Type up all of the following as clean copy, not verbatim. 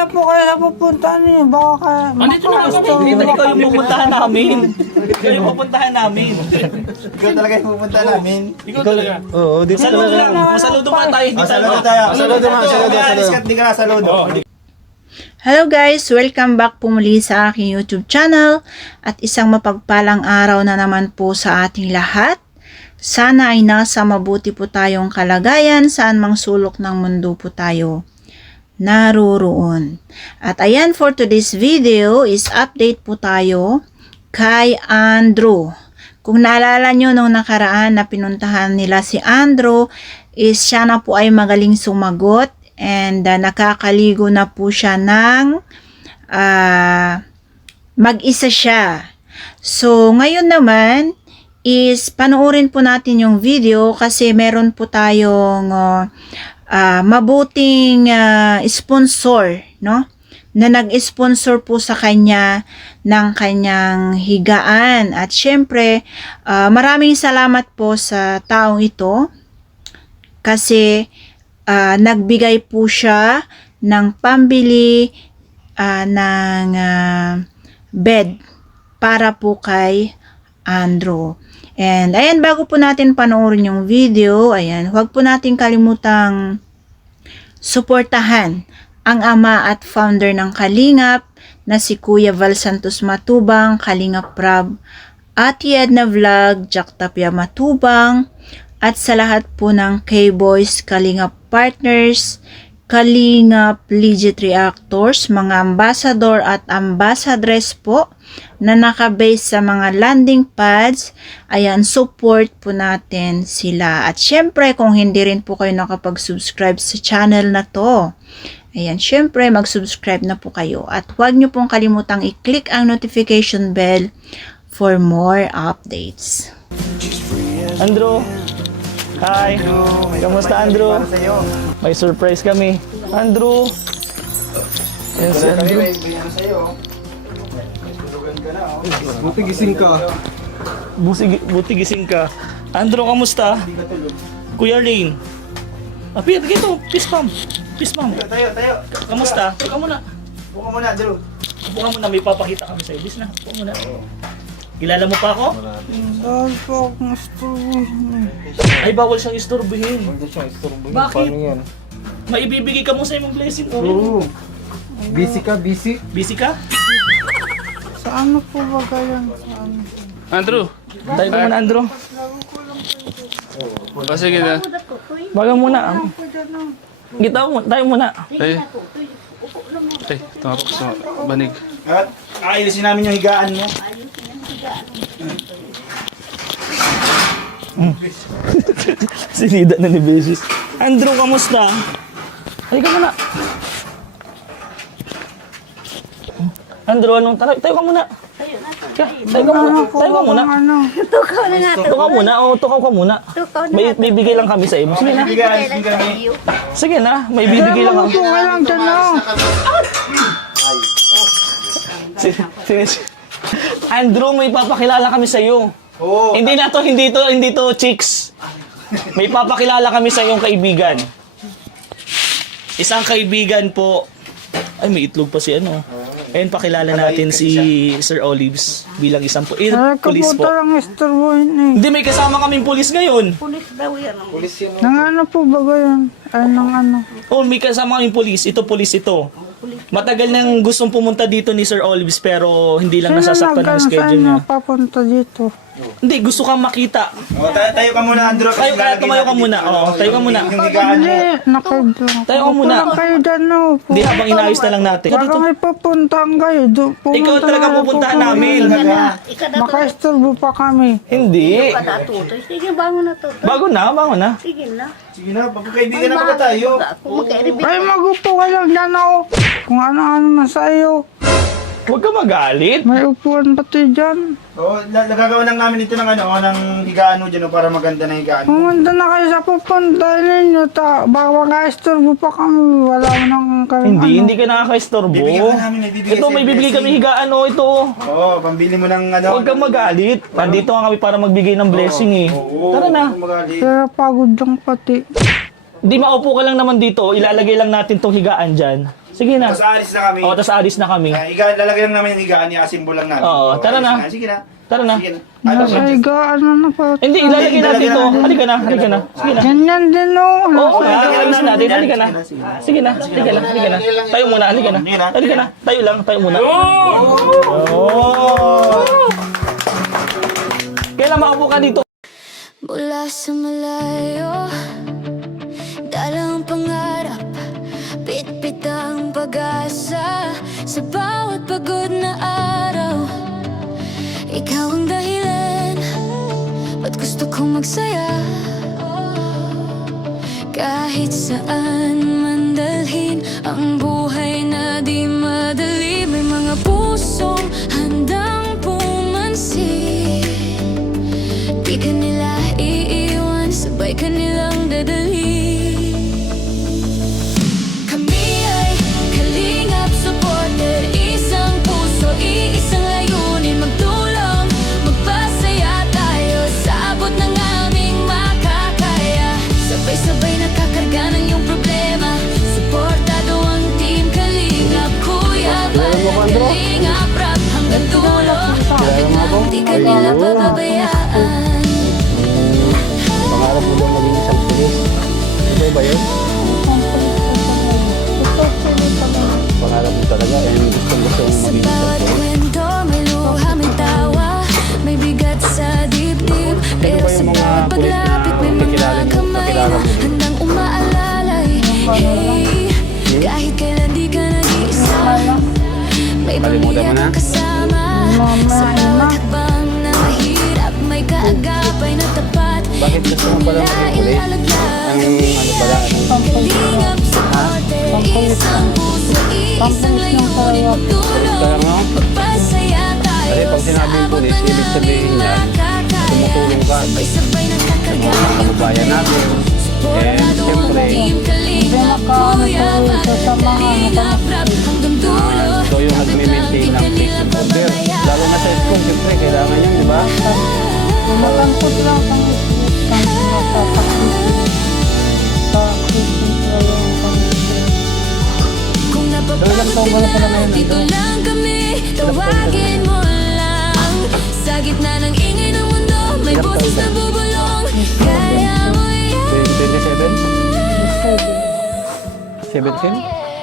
Ano po kayo napupuntahan niyo? Baka kaya Andito na kami. Dito ikaw yung pupuntahan namin. Ikaw yung pupuntahan namin. Ikaw talaga yung pupunta namin. Ikaw talaga. Oo, dito Masaludo lang. Masaludo pa tayo. Hindi Saludo tayo. Masaludo Saludo. Saludo. Di ka na saludo. Hello guys! Welcome back po muli sa aking YouTube channel at isang mapagpalang araw na naman po sa ating lahat. Sana ay nasa mabuti po tayong kalagayan saan mang sulok ng mundo po tayo naroon. At ayan, for today's video is update po tayo kay Andrew. Kung naalala nyo nung nakaraan na pinuntahan nila si Andrew, is siya na po ay magaling sumagot and nakakaligo na po siya ng mag-isa siya. So, ngayon naman is panoorin po natin yung video kasi meron po tayong mabuting sponsor, no? Na nag-sponsor po sa kanya ng kanyang higaan. At syempre, maraming salamat po sa taong ito kasi nagbigay po siya ng pambili ng bed para po kay Andrew. And ayan, bago po natin panoorin yung video, ayan, huwag po natin kalimutang suportahan ang ama at founder ng Kalingap na si Kuya Val Santos Matubang, Kalingap Prab, Ate Edna Vlog, Jack Tapia Matubang, at sa lahat po ng K-Boys, Kalingap Partners, Kalingap Legit Reactors, mga ambassador at ambassadress po na nakabase sa mga landing pads. Ayan, support po natin sila. At syempre, kung hindi rin po kayo nakapag-subscribe sa channel na to, ayan, syempre, mag-subscribe na po kayo. At huwag nyo pong kalimutang i-click ang notification bell for more updates. Andrew. Hi. Kamusta, Andrew? May surprise kami. Andrew. Yan si Andrew. Buti gising ka. Buti gising ka. Andrew, kamusta? Kuya Rain. Apir, dito. Peace bomb. Peace bomb. Tayo. Kamusta? Upo ka muna. Buka muna, Drew. Upo ka muna. May papakita kami sa'yo. Bis na. Upo muna. Kilala mo pa ako? Dahil po akong istorbohin. Ay, bawal siyang istorbohin. Hindi siya istorbohin. Bakit? Paano yan? Maibibigay ka mo sa imong blessing. Oo. Busy ka, busy. Busy ka? Sa ano po ba ganyan? Sa ano? Andrew, Tayo ka muna, Andrew. o sige na. Baga muna. Tayo muna. Tay, tay, tumapok sa banig. At aayusin namin yung higaan mo. Sinida na ni Besis. Andrew, kamusta? Ay ka muna. Andrew, anong tara? Tayo ka muna. Tayo ka muna. Tayo ka muna. Tukaw na nga. Tukaw ka muna. O, tukaw ka muna. Tukaw na May bibigay lang kami sa iyo. Sige na. Sige na. May bibigay lang kami. Okay lang dyan na. Andrew, may papakilala kami sa iyo. Oo. Hindi to chicks. May papakilala kami sa iyong kaibigan. Isang kaibigan po. Ay, may itlog pa si ano. Ayun, pakilala natin si Sir Olives bilang isang Ay, pulis po. kaputa lang istorbohin eh. Hindi, may kasama kaming pulis ngayon. Pulis daw yan. Pulis yun. Nang ano po ba ganyan? Ay, nang ano? Oh, may kasama kaming pulis. Ito, pulis ito. Matagal nang gustong pumunta dito ni Sir Olives pero hindi lang nasasaktan ng schedule niya. Papunta dito? Hindi, gusto kang makita. O, tayo ka muna, Andrew. Tayo ka, tumayo ka muna. Oo, tayo ka muna. Yung higaan mo. Hindi, nakablang. Tayo ka muna. Walang kayo dyan na. Hindi, habang inayos na lang natin. Baka may papuntahan kayo. Ikaw talaga pupuntahan namin. Makaistorbo pa kami. Hindi. Tutoy. Sige, bangon na to. Bago na. Sige na. Sige na, pagkakaibigan na pala tayo. Ako magkairibig. Ay, magupo ka lang dyan ako. Kung ano-ano na sa'yo. Huwag ka magalit. May upuan pati dyan. O, nagagawa lang namin ito ng ano, ng higaan mo dyan, para maganda na higaan mo. Pumunta na kayo sa pupunta ninyo. Baka makaistorbo pa kami. Wala mo nang kami. Hindi ka nakaka-istorbo. Bibigyan ka namin, bibigyan Ito, may bibigay kami higaan, oh, ito. Oo, pambili mo ng ano. Huwag kang magalit. Nandito nga kami para magbigay ng blessing eh. Oo, Tara na. huwag kang magalit. Pero pagod lang pati. Di maupo ka lang naman dito. Ilalagay lang natin tong higaan dyan. Sige na. Tapos aalis na kami. Oo, tapos alis na kami. Lalagay lang namin yung higaan, i-assemble lang namin. Oo, tara alis na. Sige na. Tara na. Sige na. Ano ba? Hindi, ilalagay natin ito. Halika na, halika na. Sige na. Ganyan din o. Oo, alis natin. Halika na. Sige na, halika na, halika na. Tayo muna, halika na. Halika na. Tayo lang, tayo muna. Oh! Kailan makaupo ka dito? Mula sa malayo, dalang pangarap, pitpit ang pag-asa. Sa bawat pagod na araw, ikaw ang dahilan, ba't gusto kong magsaya. Kahit saan man dalhin ang buhay na di madali, may mga pusong handang pumansin. Di ka nila iiwan, sabay ka nilang dadalhin. Kami ay kalingap supporter, isang puso, iisang layunin, magtulong, magpasaya tayo sa abot ng aming makakaya. Sabay-sabay nakakarga ng iyong problema, suportado ang team Kalingap, Kuya Bal, Kalingap Rap, hanggang dulo, kapit lang, di ka nila pababayaan. Pangarap mo daw maging isang pulis. Ito ba yun? Pangarap mo talaga and gusto mong Sa maging isang bawat pulis. kwento, may luha, may tawa, may bigat sa dibdib. Pero ba sa yung mga bawat pulis na paglapit, may mga kakilala mo- kamay kakilala na mo? handang umaalalay. Hey, kahit kailan di ka nag-iisa, may Kalimutan mo na? pamilya kang kasama. Sa bawat hakbang na mahirap, may kaagapay na tapat. Bakit gusto mo pala maging pulis? Ang ano pala, Kalingap supporter, isang puso, iisang layunin, magtulong, kaya nga, magpasaya tayo. kasi pag sinabing pulis, ibig sabihin niya, tumutulong ka sa mga kababayan natin. And siyempre, ito yung nag-maintain ng peace and order. Lalo na sa school, siyempre, kailangan yun, di ba? Malangkot lang ang Kung napapansin dito lang kami, tawagin mo lang. Sa gitna ng ingay ng mundo, may boses na bubulong. Kaya mo yan. 27? 17?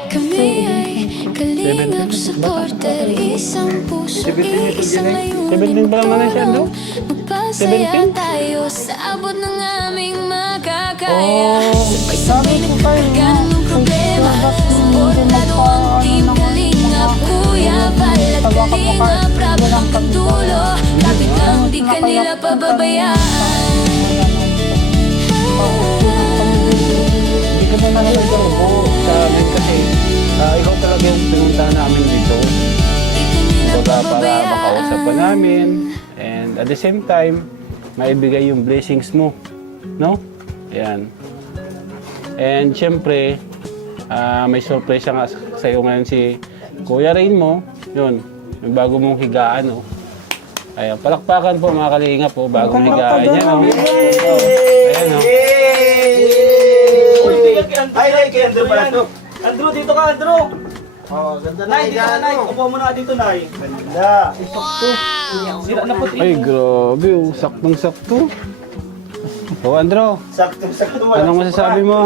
Kami ay kalingap supporter, isang puso, isang layunin, 17 pa lang na siya, no? magpasaya 17? tayo sa abot ng aming makakaya. Sabay-sabay nagkakargan ng problema, suportado ang team Kalingap, Kuya Bal at Kalingap Rap, hanggang dulo, kapit lang, di ka nila pababayaan. Hindi ka na nalagaro sa amin kasi ikaw talaga yung pinunta namin dito. Di ka nila Para makausap pa pababayaan. namin and at the same time, maibigay yung blessings mo. No? Ayan. And syempre, may surprise nga sa iyo ngayon si Kuya Rain mo. Yun, yung bago mong higaan. Oh. Ayan, palakpakan po mga kalingap po, bagong higaan niya. No? Ayan, no? Ay, kay Andrew pala to. Andrew, dito ka, Andrew! Oh, ganda na Nay, dito ka, Nay. Upo mo na dito, Nay. Ganda. Sira na po Ay, grabe. Oh. Saktong-sakto. Oh, Andro, Sakto-sakto wala. anong masasabi mo?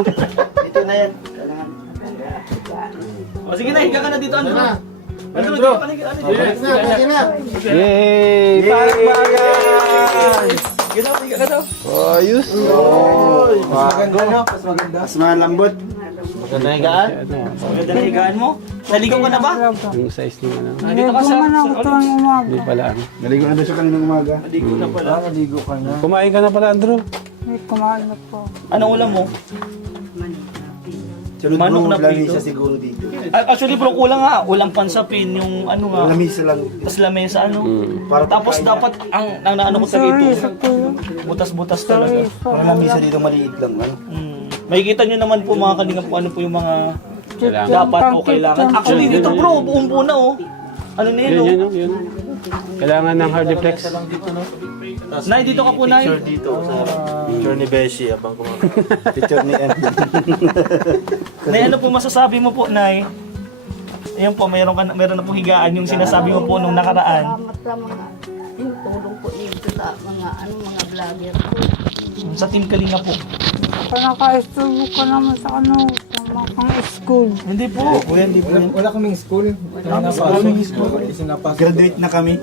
Ito na yan. O sige na, higa ka na dito, Andrew. Andrew, dito ka na, higa Sige na. Yay! Palakpakan! Higa na, higa ka daw. Ayos! Mas maganda, no? Mas maganda. Mas malambot. Maganda higaan? Maganda na higaan mo. Naligaw ka na ba? Yung size ng ano. Dito ka sa ulos. Hindi pala ano. Naligo na doon siya kaninang umaga. Naligaw na pala. Naligo ka na. Kumain ka na pala, Andrew. Anong ulam mo? Sunod Manok mo, na lamisa prito. siguro dito. Actually, bro, kulang nga. Ulang pansapin, yung ano nga. Lamisa lang. Tapos lamesa, ano. Para Tapos dapat, ang ano ko sa dito, butas-butas talaga. Para lamisa dito maliit lang. Ano? Makikita nyo naman po mga kalinga po, ano po yung mga Kailangan. dapat o kailangan. Actually, dito bro, buong buo na oh. Ano na yun, Yun, oh. yun, oh, yun. Kailangan ng hard flex. Nay, dito ka po, Nay. Dito sa picture ni Beshi abang kumakain. Picture ni Andy. Nay, ano po masasabi mo po, Nay? Ayan po, meron na po higaan yung sinasabi mo po nung nakaraan. Salamat sa mga yung tulong po dito sa mga mga vlogger po. Sa Team Kalinga po. Naka-isturbo ka naman sa sa mga school. Hindi po. Kuya, hindi po yan. Wala kaming school. Graduate na kami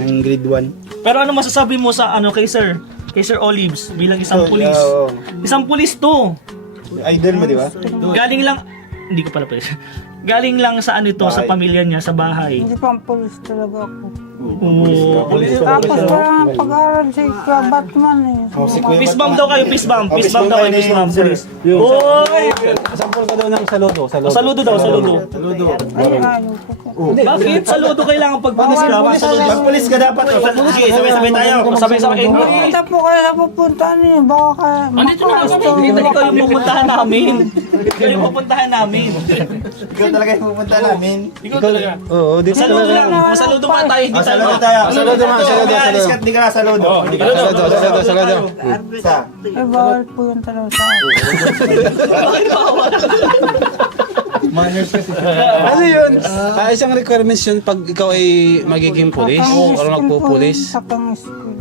ng grade 1. Pero ano masasabi mo sa kay Sir? Kay Sir Olives bilang isang pulis. Isang pulis to. Idol mo, di ba? Galing lang, hindi ko pala pala. Galing lang sa sa pamilya niya, sa bahay. Hindi pang police talaga ako. Oo. Tapos parang pag-aaral si Kuya Batman eh. Fist bump daw kayo, fist bump. Fist bump daw kayo, fist bump. Police. Oy! Sampol ka daw ng saludo. Saludo daw, saludo. Ay, ayaw ko. Bakit? Saludo kailangan pag pulis ka. Saludo. Pag pulis ka dapat. Sige, sabay-sabay tayo. Sabay-sabay. Kita po kayo sa pupuntahan niyo. Baka kaya Andito na kami. Ikaw yung pupuntahan namin. Ikaw yung pupuntahan namin. Ikaw talaga yung pupunta namin. Ikaw talaga. Oo, di Saludo lang. Masaludo pa tayo. Hindi tayo. Saludo tayo. Saludo ma, saludo. Alis ka, di ka na saludo. Saludo. Sa. eh, bawal po yun talaga sa akin. Ano yun? Isang requirements yun pag ikaw ay magiging pulis o magpupulis. Sa pang-school.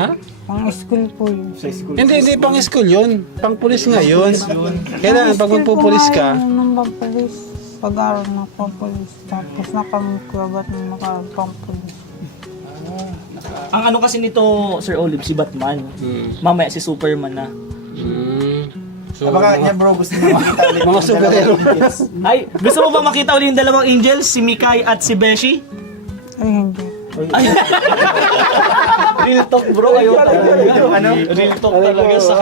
Ha? Pang-school po yun. Hindi pang school yun. Pang pulis nga yun. Kailangan pag magpupulis ka, Nung pang-police. Pag-aaral na pang-police. Tapos nakamagkabat na nakapang-police. Ang ano kasi nito, Sir Olive, si Batman. Mamaya si Superman na. so, Baka niya bro, gusto mo makita ulit. Mga superhero. Ay, gusto mo ba makita ulit yung dalawang angels? Si Mikay at si Beshi? Ay, hindi. Ay. Real talk bro, ayaw talaga. Real talk talaga sa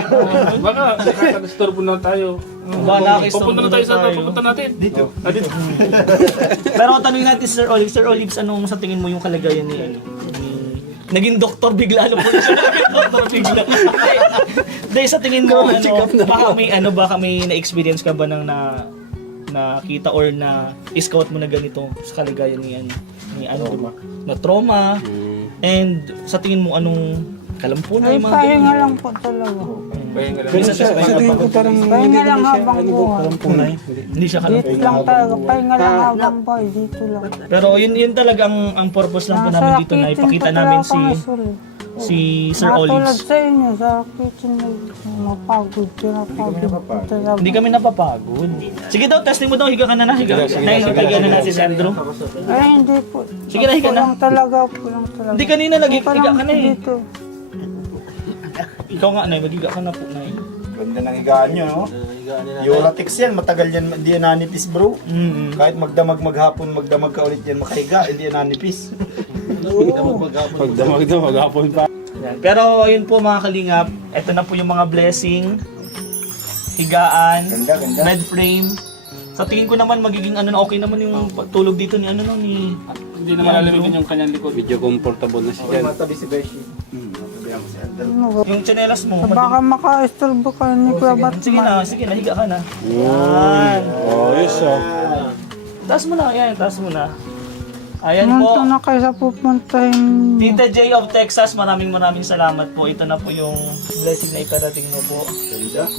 Baka nakaka-disturbo na tayo. Pupunta na tayo sa pupunta natin. Dito. Pero tanungin natin si Sir Olive. Sir Olive, anong sa tingin mo yung kalagayan ni naging doktor bigla, ano po siya naging doktor bigla. Dahil sa tingin mo, baka may na-experience ka ba ng nakita or na scout mo na ganito sa kalagayan ni Andrew? Na trauma. And sa tingin mo, anong kalampunan Ay, yung mga pahinga ganyan? lang po talaga. sa tingin ko parang Pahinga lang habang buhay. Hindi siya kalampunan. Dito lang talaga. Pahinga lang habang buhay. Dito lang. Pero yun talaga ang purpose lang po namin dito na ipakita namin si Sir Tulad Olives. sa inyo, sa kitchen mapagod. Talaga. Hindi kami napapagod. Sige daw, testing mo daw, higa ka na. Higa na natin si Andrew. Ay, hindi po. Sige na, higa na. Kulang talaga. Kulang talaga. Hindi kanina higa ka na eh. Dito. Ikaw nga, Nay, magiga ka na po, Nay. Ganda ng higaan nyo, no? Yoratex yan, matagal yan, hindi yan nanipis bro. Kahit magdamag maghapon, magdamag ka ulit yan makahiga, hindi yan nanipis. pagdamag daw, maghapon pa. Yan. Pero yun po mga kalingap, ito na po yung mga blessing, higaan, Ganda. bed frame. Sa tingin ko naman magiging okay naman yung tulog dito ni ni Hindi na malalamitin yung kanyang likod. Medyo comfortable na siya. Matabi si Beshi. yung tsinelas mo. Baka maka-isturbo ka ni Kuya Batman. Sige na, higa ka na. Yan. Oh, yes Taas mo na, yan, taas mo na. Ayan Munto po. na kayo sa pupuntahin. Tita J of Texas, maraming salamat po. Ito na po yung blessing na iparating mo po.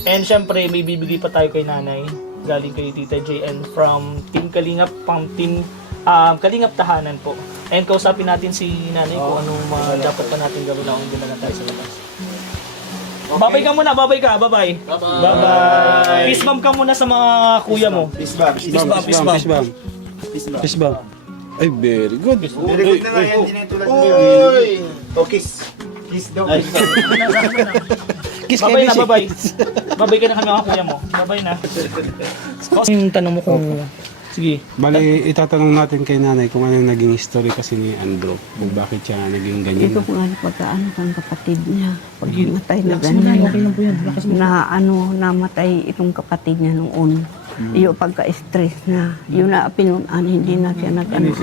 And syempre, may bibigay pa tayo kay nanay. Galing kay Tita J and from Team Kalingap, pang Team Kalingap Tahanan po. And kausapin natin si nanay kung anong dapat pa natin gawin na kung hindi na tayo sa labas. Babay ka muna, babay ka, babay. Bye-bye. Peace bomb ka muna sa mga kuya mo. Peace bomb. Fish bomb. Ay, very good. Very good na nga yan, hindi na yung tulad mo. Oy! O, kiss. Kiss daw. Kiss Babay na, babay. Babay ka na kami mga kuya mo. Babay na. Yung tanong mo kung... Sige. Bali, itatanong natin kay nanay kung ano yung naging history kasi ni Andrew. Kung bakit siya naging ganyan. Ito po nga pagkaano kang kapatid niya. Pag namatay na ganyan. Na namatay itong kapatid niya noon. Iyo pagka-stress na. Yun na pinunan, hindi na siya nag-ano.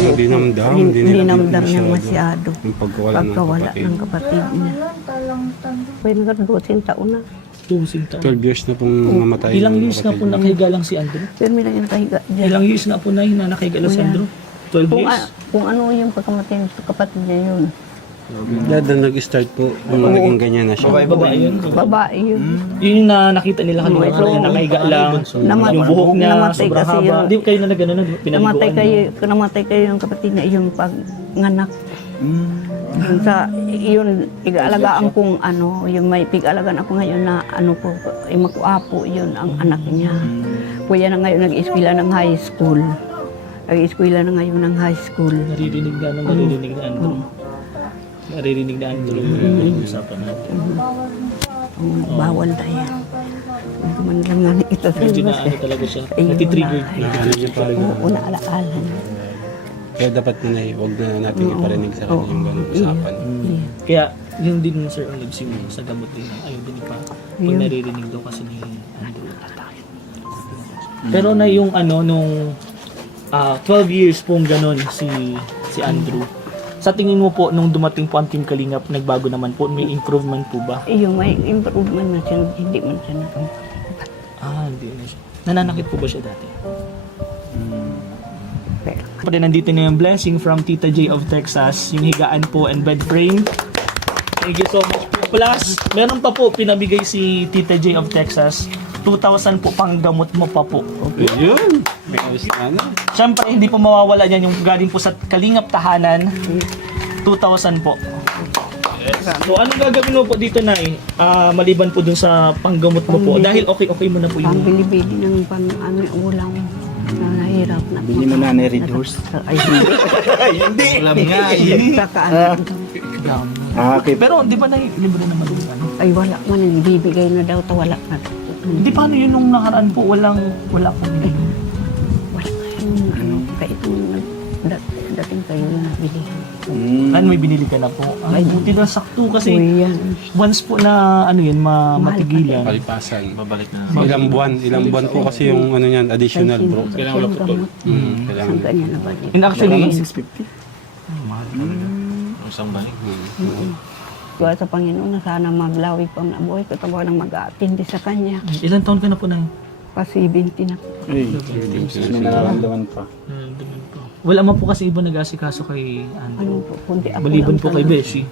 Hindi namdam. Hindi namdam niya masyado. Yung pagkawala Ng kapatid niya. Pwede nga 12 taon na. 12 12 years na pong namatay. Ilang yung years na kapatid po niya. nakahiga lang si Andrew? Pero may lang yung kahiga dyan. Ilang years na po na nakahiga lang si Andrew? 12 years? Kung ano yung pagkamatay ng kapatid niya yun. Lahat na nag-start po, naging ganyan na siya. Babae yun. Babae yun. Yun yung nakita nila kanina, Ito. na nakahiga lang. Namat- Yung buhok niya, namatay sobrang kasi haba. yun. Di kayo na nag-ano na, pinaliguan. Namatay kayo yung kapatid niya, yung pag-nganak. Yun sa, yun, pig-alagaan kong ano, yung may pig-alagaan ako ngayon na ano po, yung makuapo, yun ang anak niya. Kuya na ngayon nag-eskwela ng high school. Nag-eskwela na ngayon ng high school. Naririnig na, naririnig na Andrew. Naririnig na Andrew yung usapan natin. Bawal tayo. Hindi man lang nga ito sa Medyo na labas ano talaga siya, Ayun natitrigger. Naano niya talaga. Oo, naalaala niya. Kaya dapat na huwag na natin iparinig sa kanya yung ganung usapan. Kaya yun din Sir Olives yung sa gamot din. Ayaw din pa. Pag naririnig daw kasi ni Andrew. Pero na yung ano nung 12 years pong ganon si Andrew. Sa tingin mo po nung dumating po ang Team Kalingap, nagbago naman po, may improvement po ba? Yung may improvement na siya, hindi man siya nakamit. Hindi na siya. Nananakit po ba siya dati? Pero, Pati nandito na yung blessing from Tita J of Texas, yung higaan po and bed frame. Thank you so much po. Plus, meron pa po pinabigay si Tita J of Texas, 2,000 po pang gamot mo pa po. Yun! May ayos na ano. Siyempre, hindi po mawawala yan yung galing po sa Kalingap Tahanan, 2,000 po. So, anong gagawin mo po dito, Nay? Maliban po dun sa panggamot mo po. Dahil okay mo na po yung... pambili-bili ng ano, ulam na nahirap na. Bili mo na Red Horse. Ay, hindi. Hindi! Alam nga, Saka ano, Okay. Pero di ba libre naman yung ano? ay wala man, bibigay na daw, wala na. Hindi paano yun nung nakaraan po, wala po binigay. Wala ano, kaya itong dating kayo na nabili. Ano may binili ka na po? Ay, buti na sakto kasi Uy, yan. once po na ano yun, matigilan. Palipasan. Babalik na. Ilang buwan po kasi yung ano yan, additional bro. Kailangan wala po to. Kailangan. Saan kanya na ba? And actually, 650. Kaya sa Panginoon na sana maglawi pa ang nabuhay ko, tawa nang mag-aatindi sa kanya. ilang taon ka na po na? Pa 70 na. Ay, may nararamdaman pa. Wala man po kasi iba nag-asikaso kay Andrew. Ano po, kundi ako Maliban lang po kay talaga. Beshi.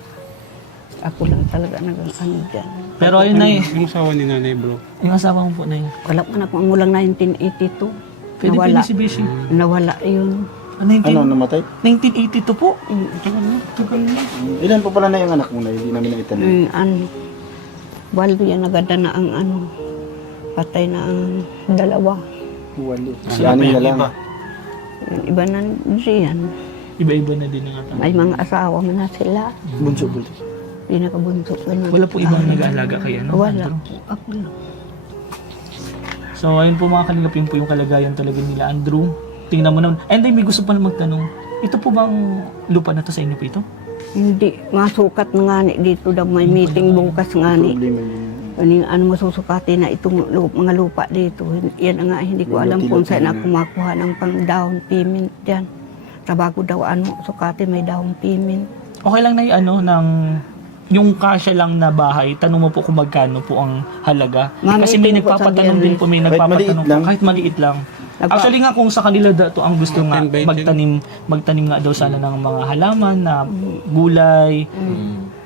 Ako lang talaga nag-ano dyan. Pero ayun na Yung asawa ni nanay bro. yung asawa mo po na yun. Wala man ako, ang mulang 1982. Pwede Nawala. si Beshi. Nawala yun. Ano, namatay? 1982 po. Ilan pa pala na yung anak mo na hindi namin naitanong? Ano, waldo yan agad na ang ano, patay na ang dalawa. Walo. Si Aning na lang. Yung iba na diyan. Iba-iba na din ang atang. May mga asawa mo na sila. Bunso. Pinakabunso ko na. Wala po ibang nag-aalaga kay ano? Wala. Andrew? Ako lang. So ayun po mga kalingap, yun po yung kalagayan talaga nila Andrew. Tingnan mo naman. And then may gusto pa magtanong, ito po bang lupa na to sa inyo po ito? Hindi. Masukat nga ni dito daw. May meeting bukas nga ni. Problema yun. Ano masusukati na itong mga lupa dito. Yan ang nga, hindi ko alam kung saan ako makuha ng pang down payment yan. Sa bago daw ano, sukati may down payment. Okay lang na yung ano, ng yung kasya lang na bahay, tanong mo po kung magkano po ang halaga. Ma'am, Kasi may itin po nagpapatanong sa din po, may Kahit nagpapatanong maliit po, lang. kahit maliit lang. Actually nga kung sa kanila dato ang gusto nga 10 by 10. magtanim nga daw sana ng mga halaman na gulay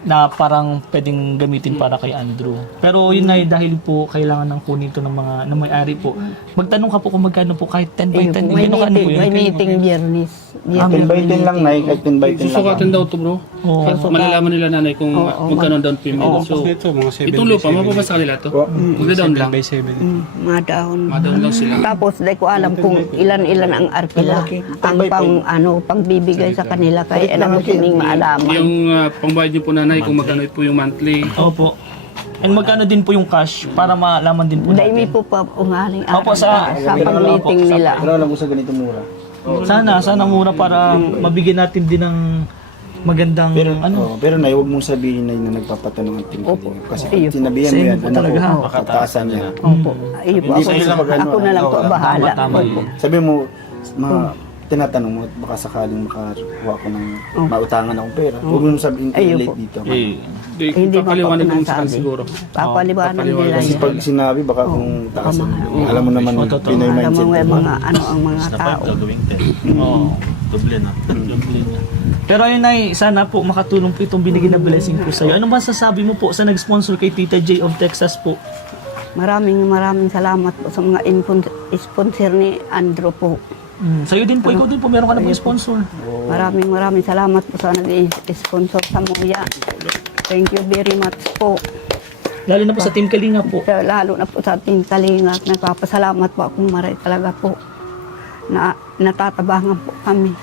na parang pwedeng gamitin para kay Andrew. Pero yun ay dahil po kailangan ng kunin to ng mga na may-ari po. Magtanong ka po kung magkano po kahit 10 by 10. May Gano'n ano po meeting, may yun? meeting biyernes. 10 by 10 lang na, kahit 10 by 10 lang. Susukatin daw to bro. Oo. Malalaman nila nanay kung magkano down payment. So, Ito, mga 7 itong lupa, mapapasa sa kanila to. Magda-down lang. by 7. Mga daon. Madaon lang sila. Tapos di ko alam kung ilan-ilan ang arkila. Ang pangbibigay sa kanila kay ano kaming maalaman. Yung pangbayad niyo po nanay kung magkano po yung monthly. Opo. And magkano din po yung cash para malaman din po Daimi natin. po pa ungaling Opo, sa pag-meeting nila. Pero alam ko sa ganito mura. Sana mura para mabigyan natin din ng magandang Pero ano. pero na huwag mong sabihin na sinabihan ang Team Kalingap. Kasi Iyo pag sinabihan mo yan, po anak talaga, ko, kataasan niya. Opo. Iyo po Hindi sila ako na lang po bahala. Opo. Sabi mo, tinatanong mo, at baka sakaling makakuha ko ng mautangan akong pera. Huwag mo sabihin Ayun late po. dito. Hindi Papaliwanag pa mo po sa nasabi. siguro. Papaliwanag nila Kasi yan. pag sinabi, baka kung taasan. Tama. Alam mo naman, Totoo. Pinoy Alam mo mindset. may mga ano ang mga tao. Oo. Doble na. Pero ayun Nay, sana po makatulong po itong binigay na blessing po sa'yo. Ano masasabi mo po sa nag-sponsor kay Tita J of Texas po? Maraming salamat po sa mga sponsor ni Andrew po. Sa'yo din po, ikaw din po, meron ka na po sponsor. Maraming salamat po sa nag-sponsor sa Muya. Thank you very much po. Lalo na po sa Team Kalinga po. Lalo na po sa ating Kalinga, nagpapasalamat po akong maray talaga po na natatabangan po kami.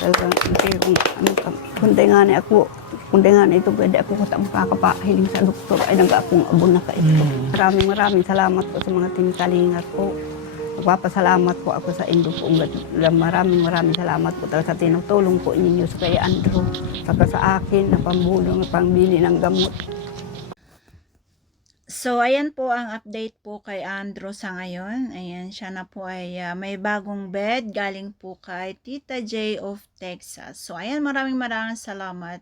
Talagang kundi nga ni ito, pwede ako makakapahiling sa doktor ay nag-akong abon na kaito. Maraming salamat po sa mga Team Kalinga po. Nagpapasalamat po ako sa Indo po. Maraming salamat po talaga sa tinutulong po ninyo sa kay Andrew, saka sa akin na pambulong, pangbili ng gamot. So, ayan po ang update po kay Andrew sa ngayon. Ayan, siya na po ay may bagong bed galing po kay Tita J of Texas. So, ayan, maraming salamat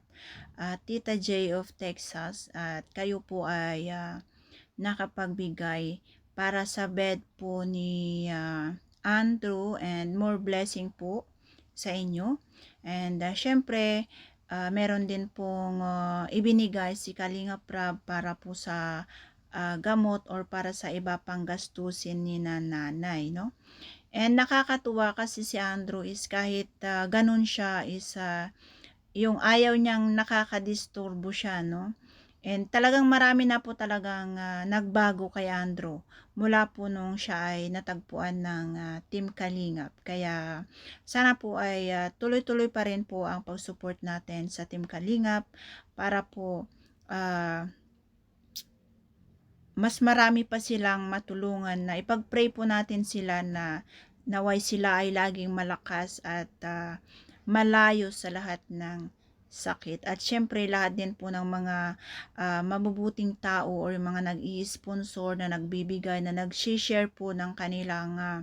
Tita J of Texas. At kayo po ay nakapagbigay para sa bed po ni Andrew, and more blessing po sa inyo. And syempre, meron din pong ibinigay si Kalinga Prab para po sa gamot or para sa iba pang gastusin ni nanay, no? And nakakatuwa kasi si Andrew is kahit ganun siya is yung ayaw niyang nakakadisturbo siya, no? And talagang marami na po talagang nagbago kay Andrew mula po nung siya ay natagpuan ng Team Kalingap. Kaya sana po ay tuloy-tuloy pa rin po ang pag-support natin sa Team Kalingap para po mas marami pa silang matulungan, na ipag-pray po natin sila na naway sila ay laging malakas at malayo sa lahat ng sakit. At syempre lahat din po ng mga mabubuting tao or mga nag-i-sponsor na nagbibigay, na nag-share po ng kanilang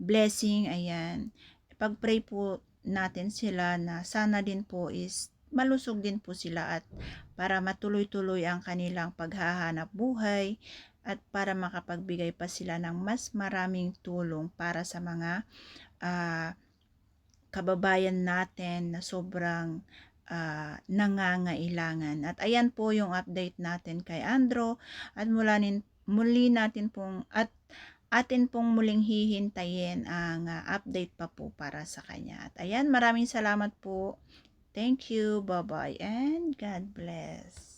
blessing. Ayan, ipag-pray po natin sila na sana din po is malusog din po sila at para matuloy-tuloy ang kanilang paghahanap buhay at para makapagbigay pa sila ng mas maraming tulong para sa mga kababayan natin na sobrang nangangailangan. At ayan po yung update natin kay Andrew, at muli natin pong atin pong muling hihintayin ang update pa po para sa kanya. At ayan, maraming salamat po. Thank you, bye-bye, and God bless.